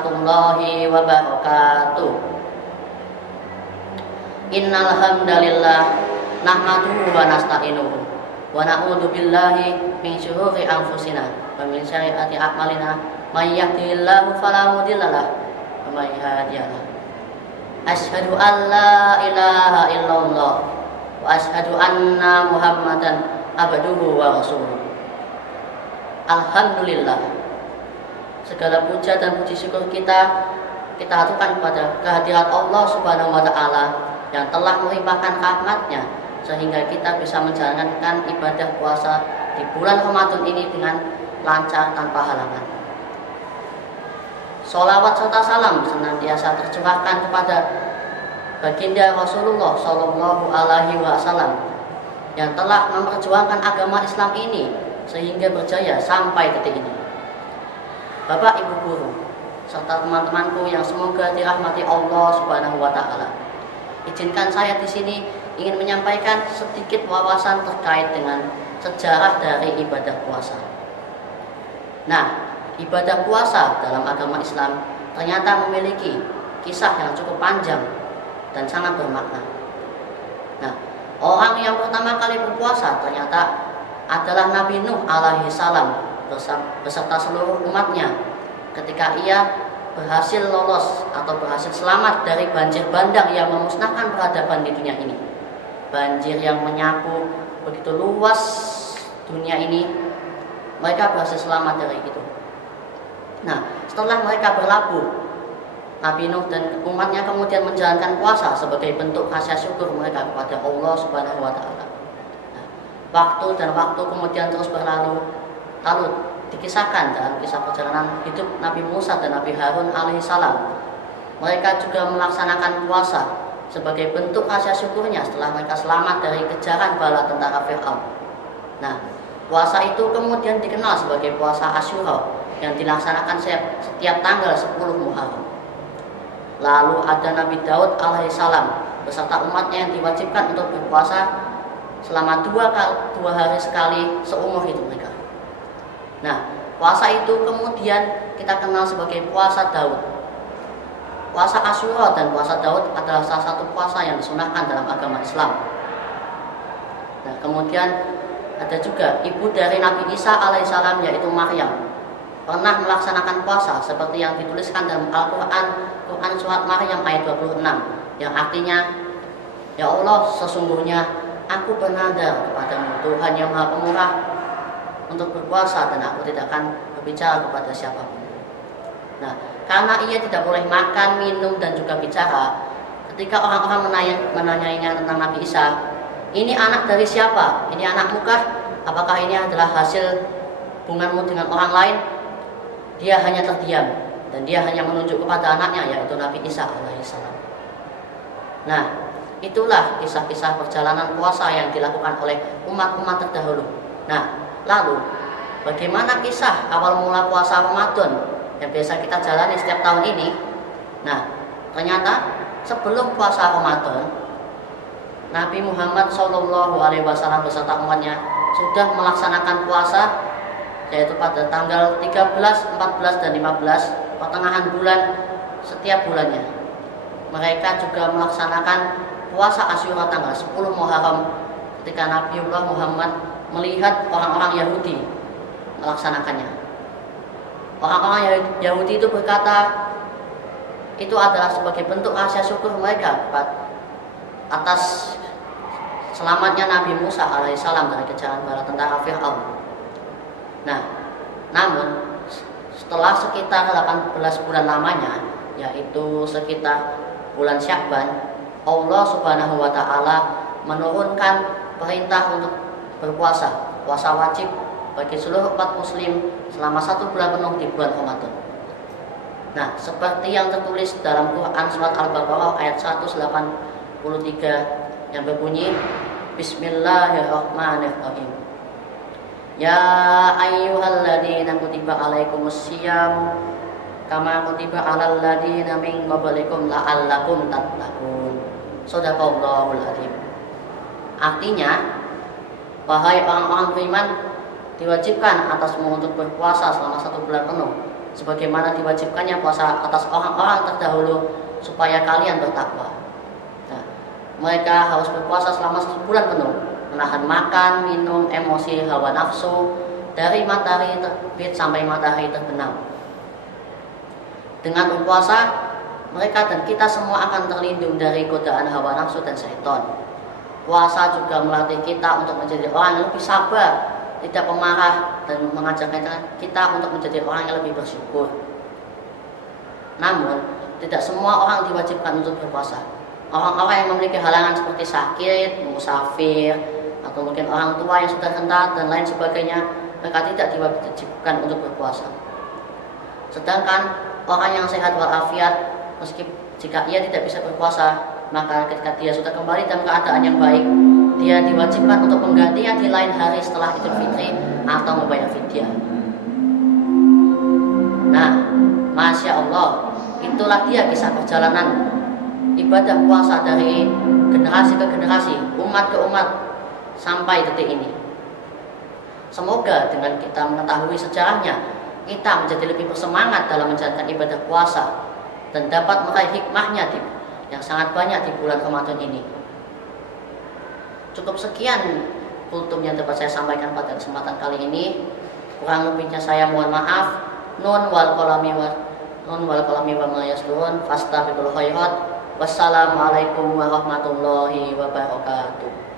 warahmatullahi wabarakatuh. Innal hamdalillah nahmaduhu wa nasta'inuhu wa na'udzu billahi min syururi anfusina wa min sayyiati a'malina may yahdihillahu fala mudilla lahu wa may yudlil asyhadu an la ilaha illallah wa asyhadu anna muhammadan abduhu wa rasuluh. Alhamdulillah, segala puja dan puji syukur kita aturkan kepada kehadirat Allah Subhanahu wa Ta'ala yang telah melimpahkan rahmat-Nya sehingga kita bisa menjalankan ibadah puasa di bulan Ramadan ini dengan lancar tanpa halangan. Sholawat serta salam senantiasa tercurahkan kepada baginda Rasulullah Shallallahu Alaihi Wasallam yang telah memperjuangkan agama Islam ini sehingga berjaya sampai detik ini. Bapak, Ibu guru, serta teman-temanku yang semoga dirahmati Allah Subhanahu wa Ta'ala. Izinkan saya di sini ingin menyampaikan sedikit wawasan terkait dengan sejarah dari ibadah puasa. Nah, ibadah puasa dalam agama Islam ternyata memiliki kisah yang cukup panjang dan sangat bermakna. Nah, orang yang pertama kali berpuasa ternyata adalah Nabi Nuh alaihi salam beserta seluruh umatnya ketika ia berhasil lolos atau berhasil selamat dari banjir bandang yang memusnahkan peradaban di dunia ini. Banjir yang menyapu begitu luas dunia ini, mereka berhasil selamat dari itu. Nah, setelah mereka berlabuh, Nabi Nuh dan umatnya kemudian menjalankan puasa sebagai bentuk rasa syukur mereka kepada Allah Subhanahu wa Ta'ala. Waktu dan waktu kemudian terus berlalu. Lalu dikisahkan dalam kisah perjalanan hidup Nabi Musa dan Nabi Harun alaihissalam. Mereka juga melaksanakan puasa sebagai bentuk rasa syukurnya setelah mereka selamat dari kejaran bala tentara Fir'aun. Nah, puasa itu kemudian dikenal sebagai puasa Asyura yang dilaksanakan setiap tanggal 10 Muharram. Lalu ada Nabi Daud alaihissalam beserta umatnya yang diwajibkan untuk berpuasa selama dua hari sekali seumur hidup mereka. Nah, puasa itu kemudian kita kenal sebagai puasa Daud. Puasa Asyura dan puasa Daud adalah salah satu puasa yang disunahkan dalam agama Islam. Nah, kemudian ada juga ibu dari Nabi Isa alaihissalam yaitu Maryam pernah melaksanakan puasa seperti yang dituliskan dalam Al-Quran, Quran surat Maryam ayat 26 yang artinya, ya Allah, sesungguhnya aku bernadar kepadamu Tuhan yang Maha Pemurah untuk berpuasa dan aku tidak akan berbicara kepada siapapun. Nah, karena ia tidak boleh makan, minum dan juga bicara, ketika orang-orang menanyainya tentang Nabi Isa, ini anak dari siapa? Ini anakmu kah? Apakah ini adalah hasil hubunganmu dengan orang lain? Dia hanya terdiam dan dia hanya menunjuk kepada anaknya yaitu Nabi Isa alaihissalam. Nah, itulah kisah-kisah perjalanan puasa yang dilakukan oleh umat-umat terdahulu. Nah, lalu bagaimana kisah awal mula puasa Ramadan yang biasa kita jalani setiap tahun ini? Nah, ternyata sebelum puasa Ramadan, Nabi Muhammad SAW beserta umatnya sudah melaksanakan puasa yaitu pada tanggal 13, 14, dan 15 pertengahan bulan setiap bulannya. Mereka juga melaksanakan puasa Asyura tanggal 10 Muharram ketika Nabiullah Muhammad melihat orang-orang Yahudi melaksanakannya. Orang-orang Yahudi itu berkata itu adalah sebagai bentuk rasa syukur mereka atas selamatnya Nabi Musa alaihissalam dari kejaran bala tentara Fir'aun. Nah, namun setelah sekitar 18 bulan lamanya, yaitu sekitar bulan Sya'ban, Allah Subhanahu wa Ta'ala menurunkan perintah untuk berpuasa, puasa wajib bagi seluruh umat muslim selama 1 bulan penuh di bulan Ramadan. Nah, seperti yang tertulis dalam Quran surat Al-Baqarah ayat 183 yang berbunyi, Bismillahirrahmanirrahim. Ya ayyuhalladzina kutiba alaikumussyiyam kama kutiba alal ladzina min qablikum la'allakum tattaqun. Shadaqallahul adzim. Artinya, wahai orang-orang beriman, diwajibkan atasmu untuk berpuasa selama 1 bulan penuh sebagaimana diwajibkannya puasa atas orang-orang terdahulu supaya kalian bertakwa. Nah, mereka harus berpuasa selama 1 bulan penuh, menahan makan, minum, emosi, hawa nafsu dari matahari terbit sampai matahari terbenam. Dengan berpuasa, mereka dan kita semua akan terlindung dari godaan hawa nafsu dan syaitan. Puasa juga melatih kita untuk menjadi orang yang lebih sabar, tidak pemarah, dan mengajarkan kita untuk menjadi orang yang lebih bersyukur. Namun, tidak semua orang diwajibkan untuk berpuasa. Orang-orang yang memiliki halangan seperti sakit, musafir, atau mungkin orang tua yang sudah renta dan lain sebagainya, mereka tidak diwajibkan untuk berpuasa. Sedangkan orang yang sehat walafiat, meski jika ia tidak bisa berpuasa, maka ketika dia sudah kembali dalam keadaan yang baik, dia diwajibkan untuk menggantinya di lain hari setelah Idul Fitri atau membayar fidyah. Nah, Masya Allah, itulah dia kisah perjalanan ibadah puasa dari generasi ke generasi, umat ke umat, sampai detik ini. Semoga dengan kita mengetahui sejarahnya, kita menjadi lebih bersemangat dalam menjalankan ibadah puasa dan dapat meraih hikmahnya yang sangat banyak di bulan Ramadan ini. Cukup sekian kultum yang dapat saya sampaikan pada kesempatan kali ini. Kurang lebihnya saya mohon maaf. Nun wal qalami wa ma yasturun. Fastabiqul khairat. Wassalamualaikum warahmatullahi wabarakatuh.